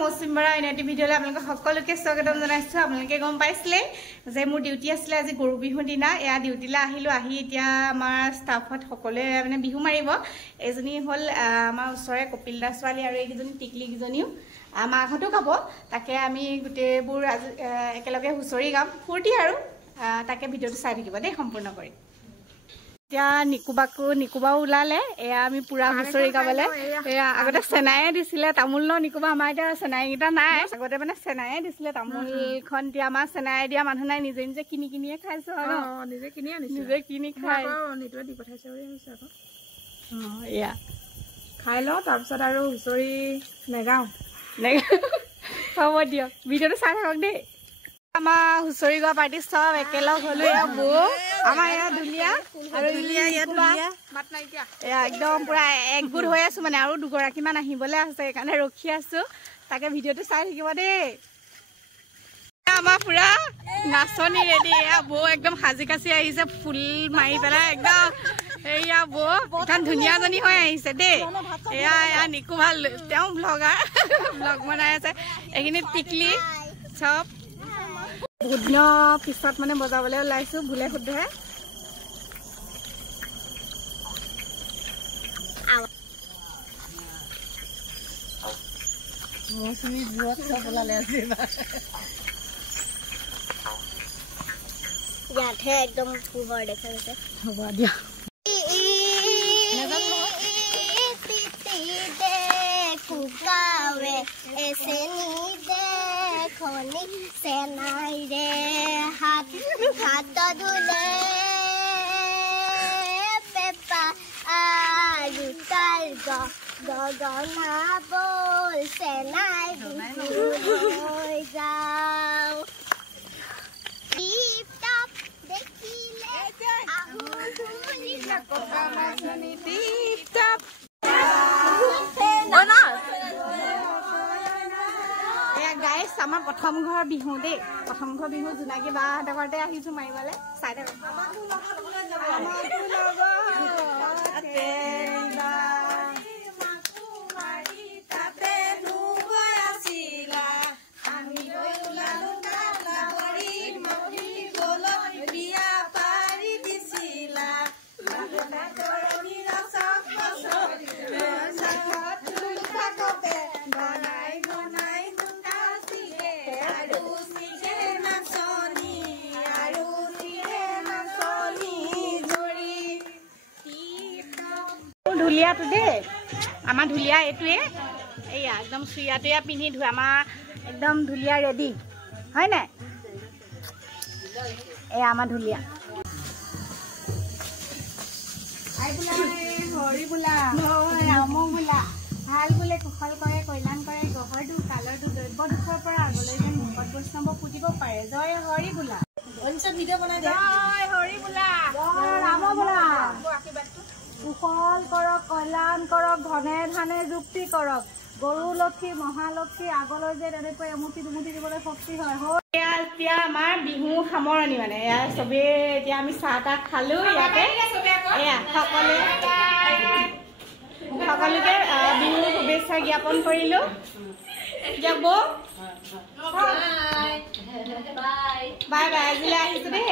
মৌচুমী বৰা এনটি ভিডিঅ'লৈ আপোনালোকক সকলোকে স্বাগতম জনাইছোঁ। আপোনালোকে গম পাইছিলে যে মোৰ ডিউটি আছিলে আজি গৰু বিহুৰ দিনা। এয়া ডিউটিলৈ আহিলোঁ, আহি এতিয়া আমাৰ ষ্টাফত সকলোৱে মানে বিহু মাৰিব। এজনী হ'ল আমাৰ ওচৰৰে কপিল দাস ছোৱালী আৰু এইকেইজনী টিকলিকেইজনীও মাহঁতো গাব। তাকে আমি গোটেইবোৰ আজি একেলগে হুঁচৰি গাম, ফূৰ্তি আৰু তাকে ভিডিঅ'টো চাই থাকিব দেই সম্পূৰ্ণ কৰি। এতিয়া নিকুবাও ওলালে। এয়া আমি পুৰা হুঁচৰি গাবলৈ। এয়া আগতে চেনায়ে দিছিলে তামোল ন নিকুবা, আমাৰ এতিয়া চেনাইকেইটা নাই। আগতে মানে চেনায়ে দিছিলে তামোলখন। এতিয়া আমাৰ চেনাই দিয়া মানুহ নাই, নিজে নিজে কিনিয়ে খাইছো আৰু নিজে কিনি খাই দি পঠাইছে বুলি ভাবিছো আকৌ। এয়া খাই লওঁ, তাৰপিছত আৰু হুঁচৰি নেগাওঁ। হ'ব দিয়ক, ভিডিঅ'টো চাই থাকক দেই। আমাৰ হুঁচৰি গোৱা পাৰ্টি চব একেলগ হলো। এয়া বৌ আমাৰ এয়া ধুলীয়া আৰু এয়া একদম পুৰা একগোট হৈ আছো মানে, আৰু দুগৰাকীমান আহিবলৈ আছে, সেইকাৰণে ৰখি আছো। তাকে ভিডিঅ'টো চাই থাকিব দেই। আমাৰ পুৰা নাচনি ৰেডি। এয়া বৌ একদম সাজি কাচি আহিছে, ফুল মাৰি পেলাই একদম। এয়া বৌ একদম ধুনীয়াজনী হৈ আহিছে দেই। এয়া নিকু ভাল, তেওঁ ব্লগাৰ ব্লগ বনাই আছে। এইখিনি টিকলি চব বহুত দিনৰ পিছত মানে বজাবলৈ ওলাইছো, ভুলে শুদ্ধে। মৌচুমী জুৰত চব ওলালে আছে ইয়াতহে একদম পোহৰ দেখা গৈছে। হ'ব দিয়া চেনাই ৰে হাত ধুলে পেপা আৰু তাৰ গগনা বল চেনাই হৈ যাওঁ। আমাৰ প্ৰথম ঘৰ বিহু দেই, প্ৰথম ঘৰ বিহু জোনাকী বাহঁতৰ ঘৰতে আহিছো মাৰিবলৈ। চাই থাকক। ঢুলীয়াটো দেই, আমাৰ ঢুলীয়া এইটোৱে। এইয়া একদম চুৰিয়া পিন্ধি আমাৰ একদম ঢুলীয়া ৰেডি হয় নাই? এয়া আমাৰ ঢুলীয়া। হৰি বোলা নম বোলা, ভাল বোলে কুশল কৰে, কল্যাণ কৰে, গহৰ দুখ কালৰ দুখ দ্ৰব্য দুখৰ পৰা আগলৈ যেন ভকত বৈষ্ণৱ পুতিব পাৰে। জয় হৰি বোলা। ভিডিঅ' বনাই দে। জয় হৰি বোলা, ৰাম বোলা। কুশল কৰক, কল্যাণ কৰক, ধনে ধানে যুক্তি কৰক, গৰু লক্ষী মহালক্ষী আগলৈ যে তেনেকৈ এমুঠি দুমুঠি দিবলৈ শক্তি হয়। এতিয়া আমাৰ বিহু সামৰণি মানে এয়া চবে। এতিয়া আমি চাহ তাহ খালো ইয়াতে। এয়া সকলোকে বিহু শুভেচ্ছা জ্ঞাপন কৰিলো। বৌ বাই বাই, আজিলৈ আহিছো দেই।